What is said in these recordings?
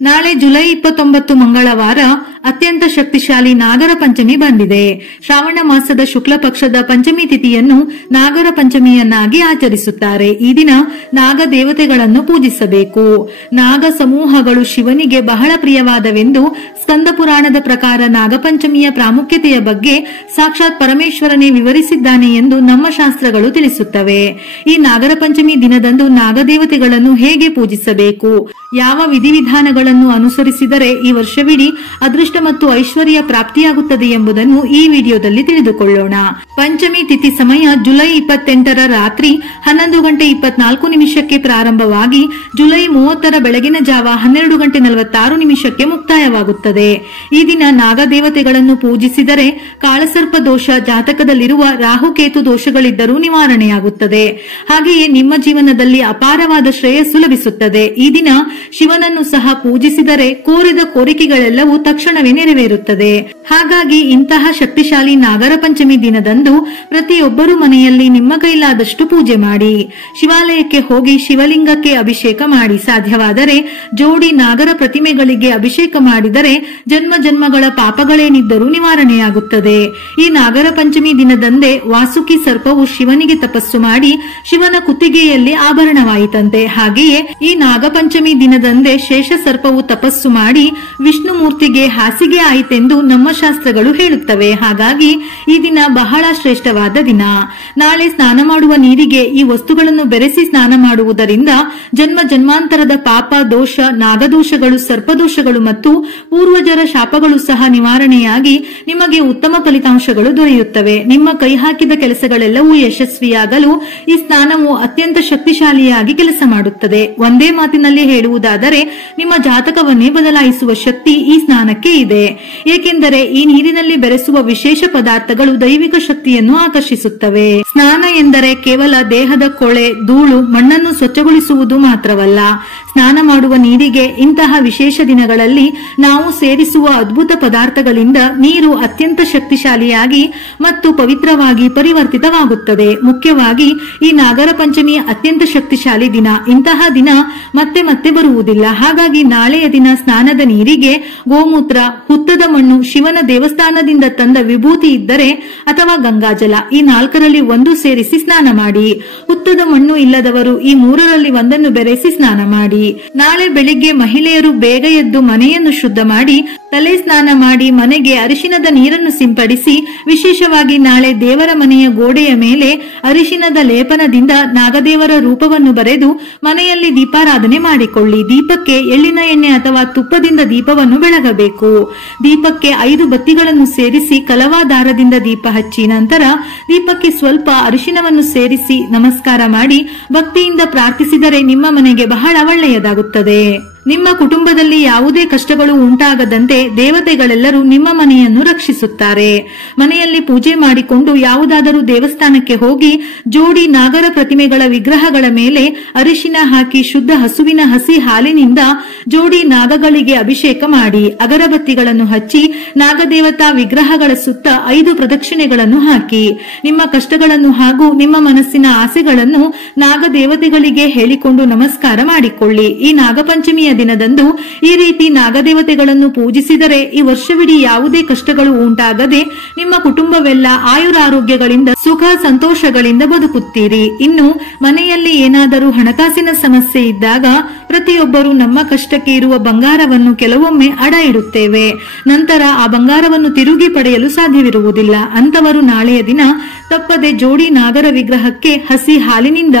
ನಾಳೆ ಜುಲೈ 29 ಮಂಗಳವಾರ ಅತ್ಯಂತ ಶಕ್ತಿಶಾಲಿ ನಾಗರ ಪಂಚಮಿ ಬಂದಿದೆ. ಶ್ರಾವಣ ಮಾಸದ ಶುಕ್ಲ ಪಕ್ಷದ ಪಂಚಮಿ ತಿಥಿಯನ್ನು ನಾಗರ ಪಂಚಮಿಯನ್ನಾಗಿ ಆಚರಿಸುತ್ತಾರೆ. ಈ ದಿನ ನಾಗ ದೇವತೆಗಳನ್ನು ಪೂಜಿಸಬೇಕು. ನಾಗ ಸಮೂಹಗಳು ಶಿವನಿಗೆ ಬಹಳ ಪ್ರಿಯವಾದವೆಂದು ಸ್ಕಂದ ಪುರಾಣದ ಪ್ರಕಾರ ನಾಗಪಂಚಮಿಯ ಪ್ರಾಮುಖ್ಯತೆಯ ಬಗ್ಗೆ ಸಾಕ್ಷಾತ್ ಪರಮೇಶ್ವರನೇ ವಿವರಿಸಿದ್ದಾನೆ ಎಂದು ನಮ್ಮ ಶಾಸ್ತ್ರಗಳು ತಿಳಿಸುತ್ತವೆ. ಈ ನಾಗರ ಪಂಚಮಿ ದಿನದಂದು ನಾಗದೇವತೆಗಳನ್ನು ಹೇಗೆ ಪೂಜಿಸಬೇಕು, ಯಾವ ವಿಧಿವಿಧಾನಗಳನ್ನು ಅನುಸರಿಸಿದರೆ ಈ ವರ್ಷವಿಡೀ ಅದೃಷ್ಟ ಮತ್ತು ಐಶ್ವರ್ಯ ಪ್ರಾಪ್ತಿಯಾಗುತ್ತದೆ ಎಂಬುದನ್ನು ಈ ವಿಡಿಯೋದಲ್ಲಿ ತಿಳಿದುಕೊಳ್ಳೋಣ. ಪಂಚಮಿ ತಿಥಿ ಸಮಯ ಜುಲೈ 28ರ ರಾತ್ರಿ 11:24 ಪ್ರಾರಂಭವಾಗಿ ಜುಲೈ 30ರ ಬೆಳಗಿನ ಜಾವ 12:46 ಮುಕ್ತಾಯವಾಗುತ್ತದೆ. ಈ ದಿನ ನಾಗದೇವತೆಗಳನ್ನು ಪೂಜಿಸಿದರೆ ಕಾಳಸರ್ಪ ದೋಷ, ಜಾತಕದಲ್ಲಿರುವ ರಾಹುಕೇತು ದೋಷಗಳಿದ್ದರೂ ನಿವಾರಣೆಯಾಗುತ್ತದೆ. ಹಾಗೆಯೇ ನಿಮ್ಮ ಜೀವನದಲ್ಲಿ ಅಪಾರವಾದ ಶ್ರೇಯಸ್ಸು ಲಭಿಸುತ್ತದೆ. ಈ ದಿನ ಶಿವನನ್ನು ಸಹ ಪೂಜಿಸಿದರೆ ಕೋರಿದ ಕೋರಿಕೆಗಳೆಲ್ಲವೂ ತಕ್ಷಣವೇ ನೆರವೇರುತ್ತದೆ. ಹಾಗಾಗಿ ಇಂತಹ ಶಕ್ತಿಶಾಲಿ ನಾಗರ ಪಂಚಮಿ ದಿನದಂದು ಪ್ರತಿಯೊಬ್ಬರೂ ಮನೆಯಲ್ಲಿ ನಿಮ್ಮ ಕೈಲಾದಷ್ಟು ಪೂಜೆ ಮಾಡಿ. ಶಿವಾಲಯಕ್ಕೆ ಹೋಗಿ ಶಿವಲಿಂಗಕ್ಕೆ ಅಭಿಷೇಕ ಮಾಡಿ. ಸಾಧ್ಯವಾದರೆ ಜೋಡಿ ನಾಗರ ಪ್ರತಿಮೆಗಳಿಗೆ ಅಭಿಷೇಕ ಮಾಡಿದರೆ ಜನ್ಮ ಜನ್ಮಗಳ ಪಾಪಗಳೇನಿದ್ದರೂ ನಿವಾರಣೆಯಾಗುತ್ತದೆ. ಈ ನಾಗರ ಪಂಚಮಿ ದಿನದಂದೇ ವಾಸುಕಿ ಸರ್ಪವು ಶಿವನಿಗೆ ತಪಸ್ಸು ಮಾಡಿ ಶಿವನ ಕುತ್ತಿಗೆಯಲ್ಲಿ ಆಭರಣವಾಯಿತಂತೆ. ಹಾಗೆಯೇ ಈ ನಾಗಪಂಚಮಿ ದಿನದಂದೇ ಶೇಷ ಸರ್ಪವು ತಪಸ್ಸು ಮಾಡಿ ವಿಷ್ಣು ಮೂರ್ತಿಗೆ ಹಾಸಿಗೆ ಆಯಿತೆಂದು ನಮ್ಮ ಶಾಸ್ತ್ರಗಳು ಹೇಳುತ್ತವೆ. ಹಾಗಾಗಿ ಈ ದಿನ ಬಹಳ ಶ್ರೇಷ್ಠವಾದ ದಿನ. ನಾಳೆ ಸ್ನಾನ ಮಾಡುವ ನೀರಿಗೆ ಈ ವಸ್ತುಗಳನ್ನು ಬೆರೆಸಿ ಸ್ನಾನ ಮಾಡುವುದರಿಂದ ಜನ್ಮ ಜನ್ಮಾಂತರದ ಪಾಪ ದೋಷ, ನಾಗದೋಷಗಳು, ಸರ್ಪದೋಷಗಳು ಮತ್ತು ಪೂರ್ವಜರ ಶಾಪಗಳು ಸಹ ನಿವಾರಣೆಯಾಗಿ ನಿಮಗೆ ಉತ್ತಮ ಫಲಿತಾಂಶಗಳು ದೊರೆಯುತ್ತವೆ. ನಿಮ್ಮ ಕೈ ಹಾಕಿದ ಕೆಲಸಗಳೆಲ್ಲವೂ ಯಶಸ್ವಿಯಾಗಲು ಈ ಸ್ನಾನವು ಅತ್ಯಂತ ಶಕ್ತಿಶಾಲಿಯಾಗಿ ಕೆಲಸ ಮಾಡುತ್ತದೆ. ಒಂದೇ ಮಾತಿನಲ್ಲಿ ಹೇಳುವುದಾದರೆ ನಿಮ್ಮ ಜಾತಕವನ್ನೇ ಬದಲಾಯಿಸುವ ಶಕ್ತಿ ಈ ಸ್ನಾನಕ್ಕೆ ಇದೆ. ಏಕೆಂದರೆ ಈ ನೀರಿನಲ್ಲಿ ಬೆರೆಸುವ ವಿಶೇಷ ಪದಾರ್ಥಗಳು ದೈವಿಕ ಶಕ್ತಿಯನ್ನು ಆಕರ್ಷಿಸುತ್ತವೆ. ಸ್ನಾನ ಎಂದರೆ ಕೇವಲ ದೇಹದ ಕೊಳೆ, ಧೂಳು, ಮಣ್ಣನ್ನು ಸ್ವಚ್ಛಗೊಳಿಸುವುದು ಮಾತ್ರವಲ್ಲ. ಸ್ನಾನ ಮಾಡುವ ನೀರಿಗೆ ಇಂತಹ ವಿಶೇಷ ದಿನಗಳಲ್ಲಿ ನಾವು ಸೇರಿಸುವ ಅದ್ಭುತ ಪದಾರ್ಥಗಳಿಂದ ನೀರು ಅತ್ಯಂತ ಶಕ್ತಿಶಾಲಿಯಾಗಿ ಮತ್ತು ಪವಿತ್ರವಾಗಿ ಪರಿವರ್ತಿತವಾಗುತ್ತದೆ. ಮುಖ್ಯವಾಗಿ ಈ ನಾಗರ ಪಂಚಮಿ ಅತ್ಯಂತ ಶಕ್ತಿಶಾಲಿ ದಿನ. ಇಂತಹ ದಿನ ಮತ್ತೆ ಮತ್ತೆ ಬರುವುದಿಲ್ಲ. ಹಾಗಾಗಿ ನಾಳೆಯ ದಿನ ಸ್ನಾನದ ನೀರಿಗೆ ಗೋಮೂತ್ರ, ಹುತ್ತದ ಮಣ್ಣು, ಶಿವನ ದೇವಸ್ಥಾನದಿಂದ ತಂದ ವಿಭೂತಿ ಇದ್ದರೆ ಅಥವಾ ಗಂಗಾಜಲ, ಈ 4ರಲ್ಲಿ ಒಂದು ಸೇರಿಸಿ ಸ್ನಾನ ಮಾಡಿ. ಹುತ್ತದ ಮಣ್ಣು ಇಲ್ಲದವರು ಈ 3ರಲ್ಲಿ ಒಂದನ್ನು ಬೆರೆಸಿ ಸ್ನಾನ ಮಾಡಿ. ನಾಳೆ ಬೆಳಿಗ್ಗೆ ಮಹಿಳೆಯರು ಬೇಗ ಎದ್ದು ಮನೆಯನ್ನು ಶುದ್ಧ ಮಾಡಿ ತಲೆ ಸ್ನಾನ ಮಾಡಿ ಮನೆಗೆ ಅರಿಶಿನದ ನೀರನ್ನು ಸಿಂಪಡಿಸಿ, ವಿಶೇಷವಾಗಿ ನಾಳೆ ದೇವರ ಮನೆಯ ಗೋಡೆಯ ಮೇಲೆ ಅರಿಶಿನದ ಲೇಪನದಿಂದ ನಾಗದೇವರ ರೂಪವನ್ನು ಬರೆದು ಮನೆಯಲ್ಲಿ ದೀಪಾರಾಧನೆ ಮಾಡಿಕೊಳ್ಳಿ. ದೀಪಕ್ಕೆ ಎಳ್ಳಿನ ಎಣ್ಣೆ ಅಥವಾ ತುಪ್ಪದಿಂದ ದೀಪವನ್ನು ಬೆಳಗಬೇಕು. ದೀಪಕ್ಕೆ 5 ಬತ್ತಿಗಳನ್ನು ಸೇರಿಸಿ ಕಲವಾ ದಾರದಿಂದ ದೀಪ ಹಚ್ಚಿ ನಂತರ ದೀಪಕ್ಕೆ ಸ್ವಲ್ಪ ಅರಿಶಿನವನ್ನು ಸೇರಿಸಿ ನಮಸ್ಕಾರ ಮಾಡಿ ಭಕ್ತಿಯಿಂದ ಪ್ರಾರ್ಥಿಸಿದರೆ ನಿಮ್ಮ ಮನೆಗೆ ಬಹಳ ಒಳ್ಳೆಯದಾಗುತ್ತದೆ. ನಿಮ್ಮ ಕುಟುಂಬದಲ್ಲಿ ಯಾವುದೇ ಕಷ್ಟಗಳು ಉಂಟಾಗದಂತೆ ದೇವತೆಗಳೆಲ್ಲರೂ ನಿಮ್ಮ ಮನೆಯನ್ನು ರಕ್ಷಿಸುತ್ತಾರೆ. ಮನೆಯಲ್ಲಿ ಪೂಜೆ ಮಾಡಿಕೊಂಡು ಯಾವುದಾದರೂ ದೇವಸ್ಥಾನಕ್ಕೆ ಹೋಗಿ ಜೋಡಿ ನಾಗರ ಪ್ರತಿಮೆಗಳ ವಿಗ್ರಹಗಳ ಮೇಲೆ ಅರಿಶಿನ ಹಾಕಿ ಶುದ್ಧ ಹಸುವಿನ ಹಸಿ ಹಾಲಿನಿಂದ ಜೋಡಿ ನಾಗಗಳಿಗೆ ಅಭಿಷೇಕ ಮಾಡಿ ಅಗರಬತ್ತಿಗಳನ್ನು ಹಚ್ಚಿ ನಾಗದೇವತಾ ವಿಗ್ರಹಗಳ ಸುತ್ತ 5 ಪ್ರದಕ್ಷಿಣೆಗಳನ್ನು ಹಾಕಿ ನಿಮ್ಮ ಕಷ್ಟಗಳನ್ನು ಹಾಗೂ ನಿಮ್ಮ ಮನಸ್ಸಿನ ಆಸೆಗಳನ್ನು ನಾಗದೇವತೆಗಳಿಗೆ ಹೇಳಿಕೊಂಡು ನಮಸ್ಕಾರ ಮಾಡಿಕೊಳ್ಳಿ. ಈ ನಾಗಪಂಚಮಿಯ ದಿನದಂದು ಈ ರೀತಿ ನಾಗದೇವತೆಗಳನ್ನು ಪೂಜಿಸಿದರೆ ಈ ವರ್ಷವಿಡೀ ಯಾವುದೇ ಕಷ್ಟಗಳು ಉಂಟಾಗದೆ ನಿಮ್ಮ ಕುಟುಂಬವೆಲ್ಲ ಆಯುರಾರೋಗ್ಯಗಳಿಂದ ಸುಖ ಸಂತೋಷಗಳಿಂದ ಬದುಕುತ್ತೀರಿ. ಇನ್ನು ಮನೆಯಲ್ಲಿ ಏನಾದರೂ ಹಣಕಾಸಿನ ಸಮಸ್ಯೆ ಇದ್ದಾಗ ಪ್ರತಿಯೊಬ್ಬರು ನಮ್ಮ ಕಷ್ಟಕ್ಕೆ ಇರುವ ಬಂಗಾರವನ್ನು ಕೆಲವೊಮ್ಮೆ ಅಡ ಇಡುತ್ತೇವೆ. ನಂತರ ಆ ಬಂಗಾರವನ್ನು ತಿರುಗಿ ಪಡೆಯಲು ಸಾಧ್ಯವಿರುವುದಿಲ್ಲ. ಅಂತವರು ನಾಳೆಯ ದಿನ ತಪ್ಪದೆ ಜೋಡಿ ನಾಗರ ವಿಗ್ರಹಕ್ಕೆ ಹಸಿ ಹಾಲಿನಿಂದ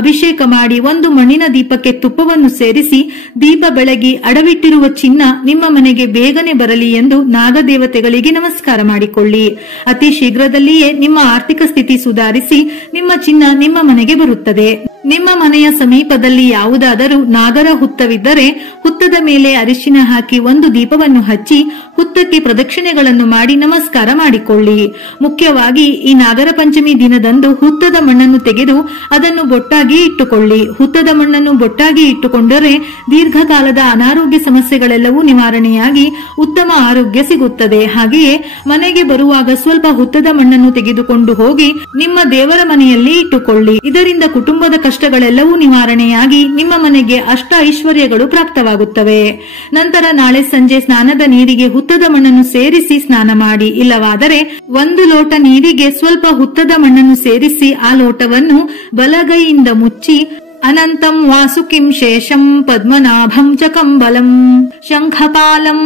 ಅಭಿಷೇಕ ಮಾಡಿ 1 ಮಣ್ಣಿನ ದೀಪಕ್ಕೆ ತುಪ್ಪವನ್ನು ಸೇರಿಸಿ ದೀಪ ಬೆಳಗಿ ಅಡವಿಟ್ಟಿರುವ ಚಿನ್ನ ನಿಮ್ಮ ಮನೆಗೆ ಬೇಗನೆ ಬರಲಿ ಎಂದು ನಾಗದೇವತೆಗಳಿಗೆ ನಮಸ್ಕಾರ ಮಾಡಿಕೊಳ್ಳಿ. ಅತಿ ಶೀಘ್ರದಲ್ಲಿಯೇ ನಿಮ್ಮ ಆರ್ಥಿಕ ಸ್ಥಿತಿ ಸುಧಾರಿಸಿ ನಿಮ್ಮ ಚಿನ್ನ ನಿಮ್ಮ ಮನೆಗೆ ಬರುತ್ತದೆ. ನಿಮ್ಮ ಮನೆಯ ಸಮೀಪದಲ್ಲಿ ಯಾವುದಾದರೂ ನಾಗರ ಹುತ್ತವಿದ್ದರೆ ಹುತ್ತದ ಮೇಲೆ ಅರಿಶಿನ ಹಾಕಿ 1 ದೀಪವನ್ನು ಹಚ್ಚಿ ಹುತ್ತಕ್ಕೆ ಪ್ರದಕ್ಷಿಣೆಗಳನ್ನು ಮಾಡಿ ನಮಸ್ಕಾರ ಮಾಡಿಕೊಳ್ಳಿ. ಮುಖ್ಯವಾಗಿ ಈ ನಾಗರ ಪಂಚಮಿ ದಿನದಂದು ಹುತ್ತದ ಮಣ್ಣನ್ನು ತೆಗೆದು ಅದನ್ನು ಬೊಟ್ಟಾಗಿ ಇಟ್ಟುಕೊಳ್ಳಿ. ಹುತ್ತದ ಮಣ್ಣನ್ನು ಬೊಟ್ಟಾಗಿ ಇಟ್ಟುಕೊಂಡರೆ ದೀರ್ಘಕಾಲದ ಅನಾರೋಗ್ಯ ಸಮಸ್ಯೆಗಳೆಲ್ಲವೂ ನಿವಾರಣೆಯಾಗಿ ಉತ್ತಮ ಆರೋಗ್ಯ ಸಿಗುತ್ತದೆ. ಹಾಗೆಯೇ ಮನೆಗೆ ಬರುವಾಗ ಸ್ವಲ್ಪ ಹುತ್ತದ ಮಣ್ಣನ್ನು ತೆಗೆದುಕೊಂಡು ಹೋಗಿ ನಿಮ್ಮ ದೇವರ ಮನೆಯಲ್ಲಿ ಇಟ್ಟುಕೊಳ್ಳಿ. ಇದರಿಂದ ಕುಟುಂಬದ ಕಷ್ಟಗಳೆಲ್ಲವೂ ನಿವಾರಣೆಯಾಗಿ ನಿಮ್ಮ ಮನೆಗೆ ಅಷ್ಟ ಐಶ್ವರ್ಯಗಳು ಪ್ರಾಪ್ತವಾಗುತ್ತವೆ. ನಂತರ ನಾಳೆ ಸಂಜೆ ಸ್ನಾನದ ನೀರಿಗೆ ಹುತ್ತದ ಮಣ್ಣನ್ನು ಸೇರಿಸಿ ಸ್ನಾನ ಮಾಡಿ. ಇಲ್ಲವಾದರೆ 1 ಲೋಟ ನೀರಿಗೆ ಸ್ವಲ್ಪ ಹುತ್ತದ ಮಣ್ಣನ್ನು ಸೇರಿಸಿ ಆ ಲೋಟವನ್ನು ಬಲಗೈಯಿಂದ ಮುಚ್ಚಿ ಅನಂತಂ ವಾಸುಕಿಂ ಶೇಷಂ ಪದ್ಮನಾಭಂ ಚ ಕಂಬಲಂ ಶಂಖಪಾಲಂ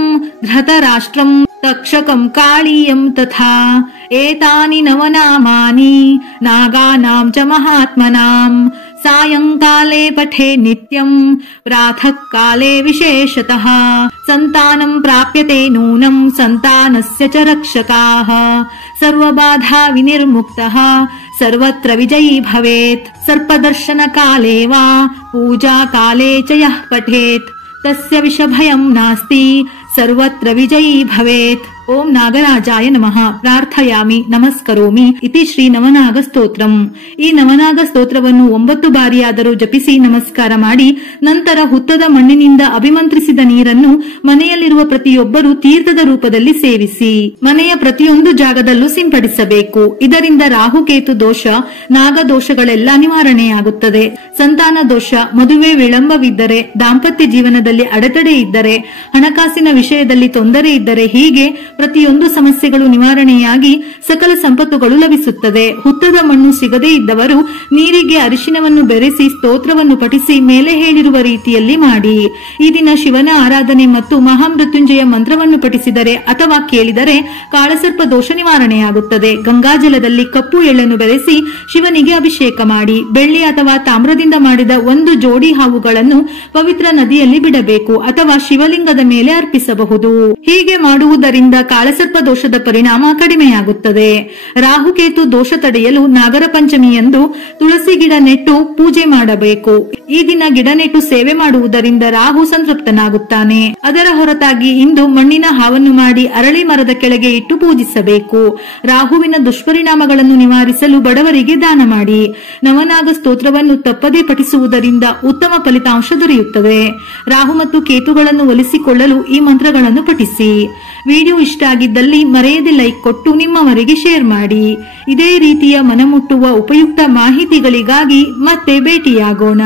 ಧೃತರಾಷ್ಟ್ರಂ ತಕ್ಷಕಂ ಕಾಳೀಯಂ ತಥಾ ಏತಾನಿ ನವನಾಮಾನಿ ನಾಗಾನಾಂ ಚ ಮಹಾತ್ಮನಾಂ ಸಾಯಂಕಾಲೇ ಪಠೇ ನಿತ್ಯಂ ಪ್ರಾತಃ ಕಾಲೇ ವಿಶೇಷತಃ ಸಂತಾನಂ ಪ್ರಾಪ್ಯತೆ ನೂನಂ ಸಂತಾನಸ್ಯ ಚ ರಕ್ಷಕಾಃ ಸರ್ವಬಾಧಾ ವಿನಿರ್ಮುಕ್ತಃ ಸರ್ವತ್ರ ವಿಜಯೀ ಭವೇತ್ ಸರ್ಪದರ್ಶನ ಕಾಲೇ ವಾ ಪೂಜಾ ಕಾಲೇ ಚ ಯಃ ಪಠೇತ್ ತಸ್ಯ ವಿಷಭಯಂ ನಾಸ್ತಿ ಸರ್ವತ್ರ ವಿಜಯೀ ಭವೇತ್. ಓಂ ನಾಗರಾಜಾಯ ನಮಃ. ಪ್ರಾರ್ಥಯಾಮಿ ನಮಸ್ಕರೋಮಿ ಇತಿ ಶ್ರೀ ನವನಾಗ ಸ್ತೋತ್ರಂ. ಈ ನವನಾಗ ಸ್ತೋತ್ರವನ್ನು 9 ಬಾರಿಯಾದರೂ ಜಪಿಸಿ ನಮಸ್ಕಾರ ಮಾಡಿ ನಂತರ ಹುತ್ತದ ಮಣ್ಣಿನಿಂದ ಅಭಿಮಂತ್ರಿಸಿದ ನೀರನ್ನು ಮನೆಯಲ್ಲಿರುವ ಪ್ರತಿಯೊಬ್ಬರು ತೀರ್ಥದ ರೂಪದಲ್ಲಿ ಸೇವಿಸಿ ಮನೆಯ ಪ್ರತಿಯೊಂದು ಜಾಗದಲ್ಲೂ ಸಿಂಪಡಿಸಬೇಕು. ಇದರಿಂದ ರಾಹುಕೇತು ದೋಷ, ನಾಗದೋಷಗಳೆಲ್ಲ ನಿವಾರಣೆಯಾಗುತ್ತದೆ. ಸಂತಾನ ದೋಷ, ಮದುವೆ ವಿಳಂಬವಿದ್ದರೆ, ದಾಂಪತ್ಯ ಜೀವನದಲ್ಲಿ ಅಡೆತಡೆ ಇದ್ದರೆ, ಹಣಕಾಸಿನ ವಿಷಯದಲ್ಲಿ ತೊಂದರೆ ಇದ್ದರೆ, ಹೀಗೆ ಪ್ರತಿಯೊಂದು ಸಮಸ್ಯೆಗಳು ನಿವಾರಣೆಯಾಗಿ ಸಕಲ ಸಂಪತ್ತುಗಳು ಲಭಿಸುತ್ತದೆ. ಹುತ್ತದ ಮಣ್ಣು ಸಿಗದೇ ಇದ್ದವರು ನೀರಿಗೆ ಅರಿಶಿನವನ್ನು ಬೆರೆಸಿ ಸ್ತೋತ್ರವನ್ನು ಪಠಿಸಿ ಮೇಲೆ ಹೇಳಿರುವ ರೀತಿಯಲ್ಲಿ ಮಾಡಿ. ಈ ದಿನ ಶಿವನ ಆರಾಧನೆ ಮತ್ತು ಮಹಾಮೃತ್ಯುಂಜಯ ಮಂತ್ರವನ್ನು ಪಠಿಸಿದರೆ ಅಥವಾ ಕೇಳಿದರೆ ಕಾಳಸರ್ಪ ದೋಷ ನಿವಾರಣೆಯಾಗುತ್ತದೆ. ಗಂಗಾಜಲದಲ್ಲಿ ಕಪ್ಪು ಎಳ್ಳನ್ನು ಬೆರೆಸಿ ಶಿವನಿಗೆ ಅಭಿಷೇಕ ಮಾಡಿ. ಬೆಳ್ಳಿ ಅಥವಾ ತಾಮ್ರದಿಂದ ಮಾಡಿದ 1 ಜೋಡಿ ಹಾವುಗಳನ್ನು ಪವಿತ್ರ ನದಿಯಲ್ಲಿ ಬಿಡಬೇಕು ಅಥವಾ ಶಿವಲಿಂಗದ ಮೇಲೆ ಅರ್ಪಿಸಬಹುದು. ಹೀಗೆ ಮಾಡುವುದರಿಂದ ಕಾಳಸರ್ಪ ದೋಷದ ಪರಿಣಾಮ ಕಡಿಮೆಯಾಗುತ್ತದೆ. ರಾಹುಕೇತು ದೋಷ ತಡೆಯಲು ನಾಗರ ಪಂಚಮಿಯಂದು ತುಳಸಿ ಗಿಡ ನೆಟ್ಟು ಪೂಜೆ ಮಾಡಬೇಕು. ಈ ದಿನ ಗಿಡ ನೆಟ್ಟು ಸೇವೆ ಮಾಡುವುದರಿಂದ ರಾಹು ಸಂತೃಪ್ತನಾಗುತ್ತಾನೆ. ಅದರ ಹೊರತಾಗಿ ಇಂದು ಮಣ್ಣಿನ ಹಾವನ್ನು ಮಾಡಿ ಅರಳಿ ಮರದ ಕೆಳಗೆ ಇಟ್ಟು ಪೂಜಿಸಬೇಕು. ರಾಹುವಿನ ದುಷ್ಪರಿಣಾಮಗಳನ್ನು ನಿವಾರಿಸಲು ಬಡವರಿಗೆ ದಾನ ಮಾಡಿ. ನವನಾಗ ಸ್ತೋತ್ರವನ್ನು ತಪ್ಪದೇ ಪಠಿಸುವುದರಿಂದ ಉತ್ತಮ ಫಲಿತಾಂಶ ದೊರೆಯುತ್ತದೆ. ರಾಹು ಮತ್ತು ಕೇತುಗಳನ್ನು ಒಲಿಸಿಕೊಳ್ಳಲು ಈ ಮಂತ್ರಗಳನ್ನು ಪಠಿಸಿ. ವಿಡಿಯೋ ಇಷ್ಟ ಆಗಿದ್ದಲ್ಲಿ ಮರೆಯದೆ ಲೈಕ್ ಕೊಟ್ಟು ನಿಮ್ಮವರಿಗೆ ಶೇರ್ ಮಾಡಿ. ಇದೇ ರೀತಿಯ ಮನಮುಟ್ಟುವ ಉಪಯುಕ್ತ ಮಾಹಿತಿಗಳಿಗಾಗಿ ಮತ್ತೆ ಭೇಟಿಯಾಗೋಣ.